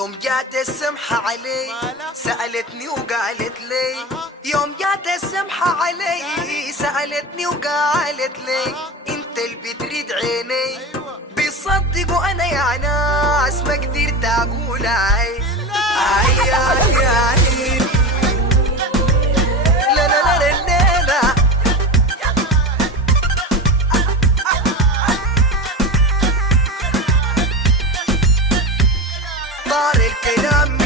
يوم جات السمحة علي سألتني وقالت لي، يوم جات السمحة علي سألتني وقالت لي انت اللي بتريد عيني. بيصدقوا انا يا ناس ما قدرت اقول اي اي اي اي لا لا لا لا لا لا. طار الكلام